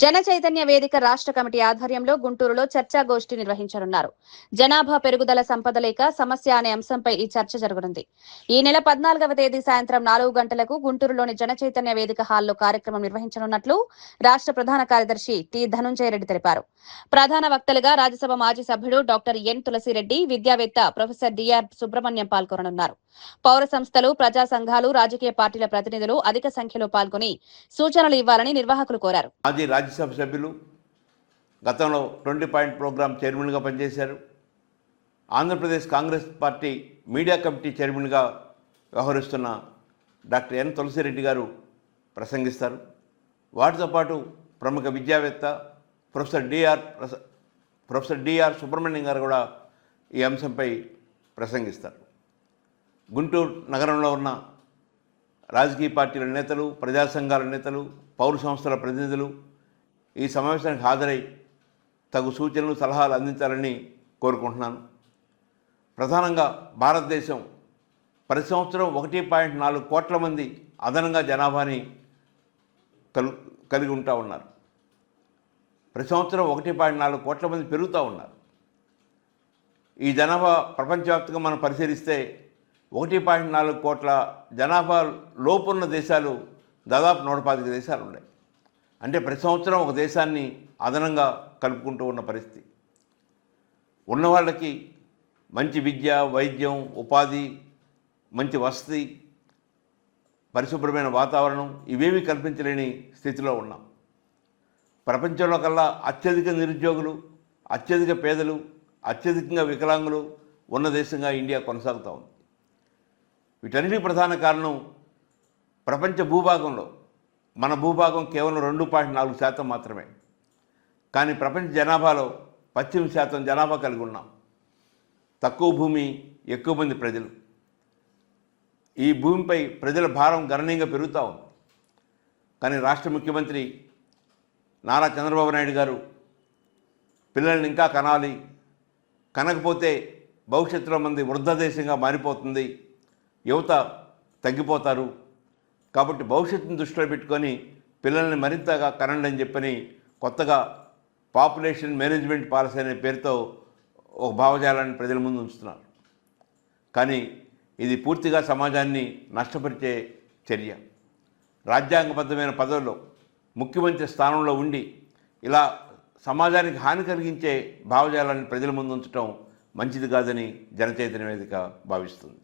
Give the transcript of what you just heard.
జన చైతన్య వేదిక రాష్ట్ర కమిటీ ఆధ్వర్యంలో గుంటూరులో చర్చాగోష్ఠి నిర్వహించనున్నారు. జనాభా పెరుగుదల సంపద లేక సమస్య అనే అంశంపై ఈ చర్చ జరగనుంది. ఈ నెల 14వ తేదీ సాయంత్రం 4 గంటలకు గుంటూరులోని జన చైతన్య వేదిక హాల్లో కార్యక్రమం నిర్వహించనున్నట్లు రాష్ట్ర ప్రధాన కార్యదర్శి టి ధనుంజయ రెడ్డి తెలిపారు. ప్రధాన వక్తలుగా రాజ్యసభ మాజీ సభ్యుడు డాక్టర్ ఎన్ తులసిరెడ్డి, విద్యావేత్త ప్రొఫెసర్ డిఆర్ సుబ్రహ్మణ్యం పాల్గొననున్నారు. పౌర సంస్థలు, ప్రజా సంఘాలు, రాజకీయ పార్టీల ప్రతినిధులు అధిక సంఖ్యలో పాల్గొని సూచనలు ఇవ్వాలని నిర్వాహకులు కోరారు. రాజ్యసభ సభ్యులు గతంలో 20 పాయింట్ ప్రోగ్రాం చైర్మన్గా పనిచేశారు. Andhra Pradesh Congress party media committee చైర్మన్గా వ్యవహరిస్తున్న డాక్టర్ ఎన్ తులసిరెడ్డి గారు ప్రసంగిస్తారు. వాటితో పాటు ప్రముఖ విద్యావేత్త ప్రొఫెసర్ డిఆర్ సుబ్రహ్మణ్యం గారు కూడా ఈ అంశంపై ప్రసంగిస్తారు. గుంటూరు నగరంలో ఉన్న రాజకీయ పార్టీల నేతలు, ప్రజా సంఘాల నేతలు, పౌర సంస్థల ప్రతినిధులు ఈ సమావేశానికి హాజరై తగు సూచనలు, సలహాలు అందించాలని కోరుకుంటున్నాను. ప్రధానంగా భారతదేశం ప్రతి సంవత్సరం 1.4 కోట్ల మంది అదనంగా జనాభాని కలిగి ఉంటా ఉన్నారు. ప్రతి సంవత్సరం 1.4 కోట్ల మంది పెరుగుతూ ఉన్నారు. ఈ జనాభా ప్రపంచవ్యాప్తంగా మనం పరిశీలిస్తే 1.4 కోట్ల జనాభా లోపున్న దేశాలు దాదాపు 125 దేశాలు ఉన్నాయి. అంటే ప్రతి సంవత్సరం ఒక దేశాన్ని అదనంగా కలుపుకుంటూ ఉన్న పరిస్థితి. ఉన్నవాళ్ళకి మంచి విద్య, వైద్యం, ఉపాధి, మంచి వసతి, పరిశుభ్రమైన వాతావరణం ఇవేమీ కల్పించలేని స్థితిలో ఉన్నాం. ప్రపంచంలో కల్లా అత్యధిక నిరుద్యోగులు, అత్యధిక పేదలు, అత్యధికంగా వికలాంగులు ఉన్న దేశంగా ఇండియా కొనసాగుతూ ఉంది. వీటన్నిటికీ ప్రధాన కారణం ప్రపంచ భూభాగంలో మన భూభాగం కేవలం 2.4% మాత్రమే. కానీ ప్రపంచ జనాభాలో 18% జనాభా కలిగి ఉన్నాం. తక్కువ భూమి, ఎక్కువ మంది ప్రజలు. ఈ భూమిపై ప్రజల భారం గణనీయంగా పెరుగుతూ ఉంది. కానీ రాష్ట్ర ముఖ్యమంత్రి నారా చంద్రబాబు నాయుడు గారు పిల్లల్ని ఇంకా కనాలి, కనకపోతే భవిష్యత్తులో మంది వృద్ధ దేశంగా మారిపోతుంది, యువత తగ్గిపోతారు, కాబట్టి భవిష్యత్తును దృష్టిలో పెట్టుకొని పిల్లల్ని మరింతగా కనండి అని చెప్పని కొత్తగా పాపులేషన్ మేనేజ్మెంట్ పాలసీ అనే పేరుతో ఒక భావజాలాన్ని ప్రజల ముందు ఉంచుతున్నారు. కానీ ఇది పూర్తిగా సమాజాన్ని నష్టపరిచే చర్య. రాజ్యాంగబద్ధమైన పదవుల్లో ముఖ్యమంత్రి స్థానంలో ఉండి ఇలా సమాజానికి హాని కలిగించే భావజాలాన్ని ప్రజల ముందు ఉంచడం మంచిది కాదని జనచైతన్య వేదిక భావిస్తుంది.